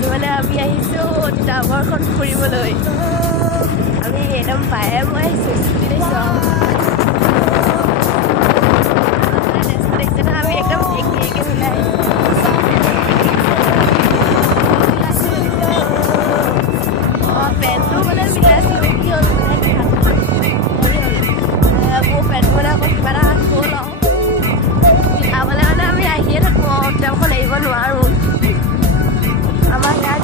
আজি মানে আমি আহিছোঁ তিতাবৰখন ফুৰিবলৈ। আমি একদম পায়ে মই আহিছোঁ স্কুটি দেখিছোঁ দেখিছে নহয় আমি একদম একে মিলাই অঁ পেণ্টটো মানে মিলাইছিলোঁ কি হ'ল মানে মোৰ পেণ্টটো মানে আকৌ কিবা এটা হ'ল আৰু তিতাবলৈ মানে আমি আহিয়ে থাকোঁ আৰু তিতাবৰখন এৰিব নোৱাৰোঁ। আমাৰ ইয়াত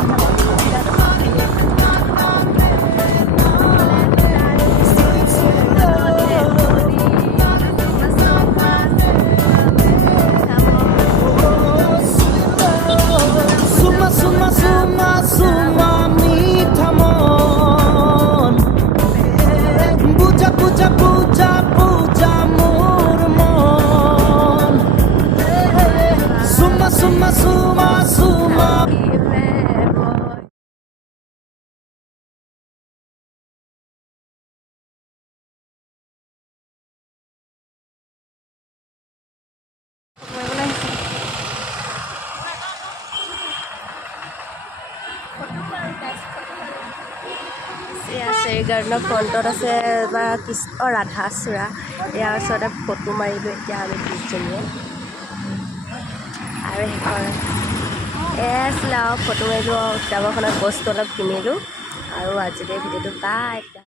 গাৰ্ডেনৰ ফ্ৰণ্টত আছে বা কৃষ্ণ ৰাধাচূড়া ইয়াৰ ওচৰতে ফটো মাৰিলোঁ এতিয়া আমি দুজনীয়ে আৰু সেইখন আছিলে আৰু ফটো মাৰিলোঁ আৰু তিতাবৰখনত বস্তু অলপ কিনিলোঁ আৰু আজিলৈ ভিডিঅ'টো বাই।